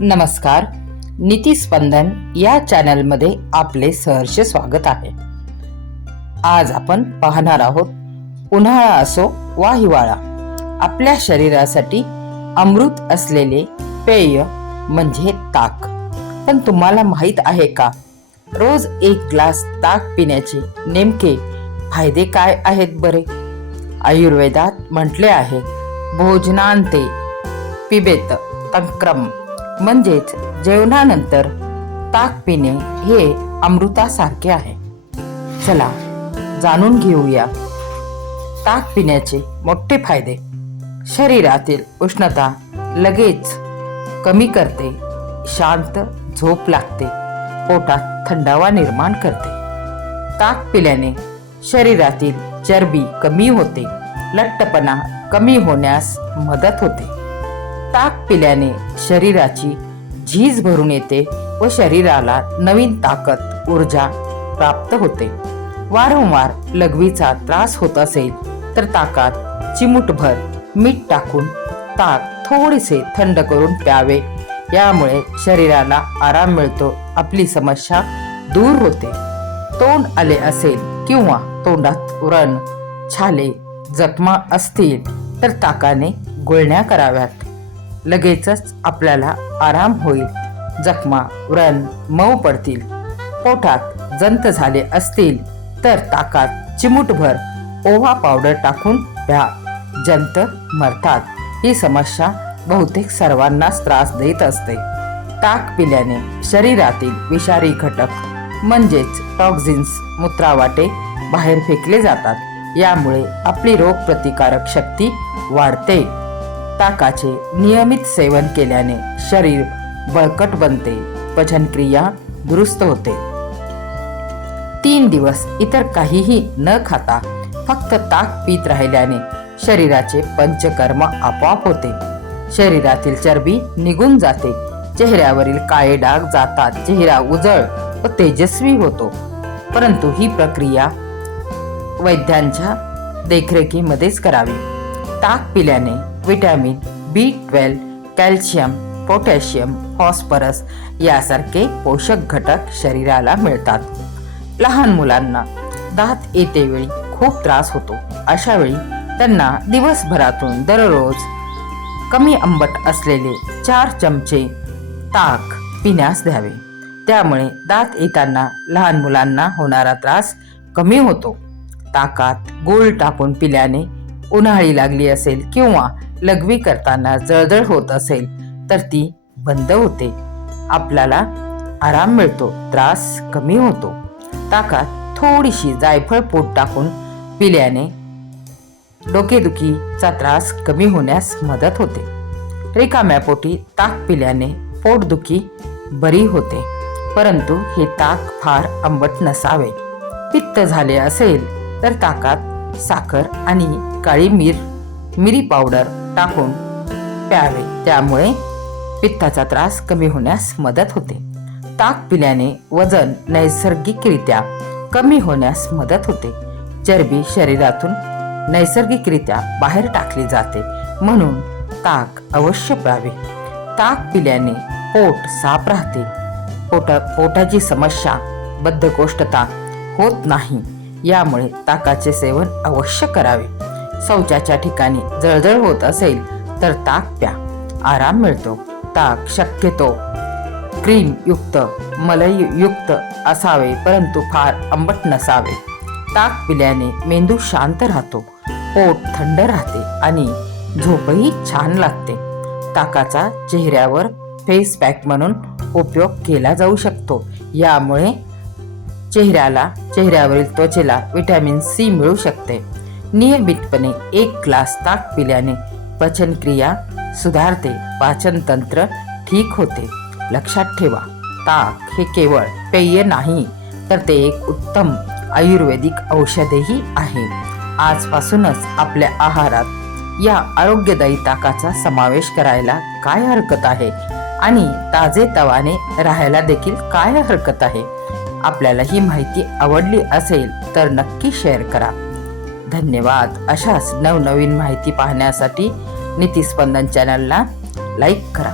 नमस्कार. नीतिस्पंदन या चॅनलमध्ये आपले सहर्ष स्वागत आहे. आज आपण पाहणार आहोत उन्हाळा असो वा हिवाळा, आपल्या शरीरासाठी अमृत असलेले पेय म्हणजे ताक. पण तुम्हाला माहीत आहे का, रोज एक ग्लास ताक पिण्याचे नेमके फायदे काय आहेत बरे? आयुर्वेदात म्हटले आहे, भोजनांते पिबेत तक्रम, म्हणजेच जेवणानंतर ताक पिणे हे अमृतासारखे आहे. चला जाणून घेऊया ताक पिण्याचे मोठे फायदे. शरीरातील उष्णता लगेच कमी करते, शांत झोप लागते, पोटात थंडावा निर्माण करते. ताक पिल्याने शरीरातील चरबी कमी होते, लठ्ठपणा कमी होण्यास मदत होते. ताक पिल्याने शरीराची झीज भरून येते व शरीराला नवीन ताकद ऊर्जा प्राप्त होते. वारंवार लघवीचा त्रास होत असेल तर ताकात चिमूटभर मीठ टाकून ताक थोडेसे थंड करून प्यावे. यामुळे शरीराला आराम मिळतो, आपली समस्या दूर होते. तोंड आले असेल किंवा तोंडात व्रण, छाले, जखमा असतील तर ताकाने गुळण्या कराव्यात. लगेचच आपल्याला आराम होईल. जखमा, व्रण मऊ पडतील. पोटात जंत झाले असतील तर ताकात चिमूटभर ओवा पावडर टाकून प्या, जंत मरतात. ही समस्या बहुतेक सर्वांनाच त्रास देत असते. ताक पिल्याने शरीरातील विषारी घटक म्हणजेच टॉक्झिन्स मूत्रावाटे बाहेर फेकले जातात. यामुळे आपली रोगप्रतिकारक शक्ती वाढते. ताकाचे नियमित सेवन केल्याने शरीर बळकट बनते, पचनक्रिया दुरुस्त होते. 3 दिवस इतर काहीही न खाता फक्त ताक पीत राहिल्याने शरीराचे पंचकर्म आपोआप होते. शरीरातील चरबी निघून जाते, चेहऱ्यावरील काळे डाग जातात, चेहरा उजळ व तेजस्वी होतो. परंतु ही प्रक्रिया वैद्यांच्या देखरेखीमध्येच करावी. ताक पिल्याने vitamin B12, calcium, potassium, phosphorus यासारखे पोषक घटक शरीराला मिळतात. लहान मुलांना दात येतेवेळी खूप त्रास होतो. अशा वेळी त्यांना दिवसभरातून दररोज कमी आंबट असलेले 4 चमचे ताक पिण्यास द्यावे. त्यामुळे दात येताना लहान मुलांना होणारा त्रास कमी होतो. ताकात गूळ टाकून पिल्याने उन्हाळी लागली असेल किंवा लघवी करताना जळजळ होत असेल तर ती बंद होते. आपल्याला आराम मिळतो, त्रास कमी होतो. ताकात थोडीशी जायफळ पूड टाकून पिल्याने डोकेदुखीचा त्रास कमी होण्यास मदत होते. रिकाम्या पोटी ताक पिल्याने पोटदुखी बरी होते. परंतु हे ताक फार आंबट नसावे. पित्त झाले असेल तर ताकात साखर आणि काळी मिरी पावडर टाकून प्यावे. त्यामुळे पित्ताचा त्रास कमी होण्यास मदत होते. ताक पिल्याने वजन नैसर्गिकरित्या कमी होण्यास मदत होते. चरबी शरीरातून नैसर्गिकरित्या बाहेर टाकली जाते, म्हणून ताक अवश्य प्यावे. ताक पिल्याने पोट साफ राहते. पोटाची समस्या, बद्धकोष्ठता होत नाही. यामुळे ताकाचे सेवन अवश्य करावे. शौचाच्या ठिकाणी जळजळ होत असेल तर ताक प्या, आराम मिळतो. ताक शक्यतो क्रीम युक्त, मलई युक्त असावे, परंतु फार आंबट नसावे. ताक पिल्याने मेंदू शांत राहतो, पोट थंड राहते आणि झोपही छान लागते. ताकाचा चेहऱ्यावर फेस पॅक म्हणून उपयोग केला जाऊ शकतो. यामुळे चेहऱ्यावरील त्वचेला विटॅमिन C मिळू शकते. नियमितपणे 1 ग्लास ताक पिल्याने पचनक्रिया सुधारते, पाचनतंत्र ठीक होते. लक्षात ठेवा, ताक हे केवळ पेय नाही तर ते एक उत्तम आयुर्वेदिक औषधही आहे. आजपासूनच आपल्या आहारात या आरोग्यदायी ताकाचा समावेश करायला काय हरकत आहे आणि ताजेतवाने राहायला देखील काय हरकत आहे. आपल्याला ही माहिती आवडली असेल तर नक्की शेअर करा. धन्यवाद. अशाच नवनवीन माहिती पाहण्यासाठी नीतिस्पंदन चॅनलला लाईक करा.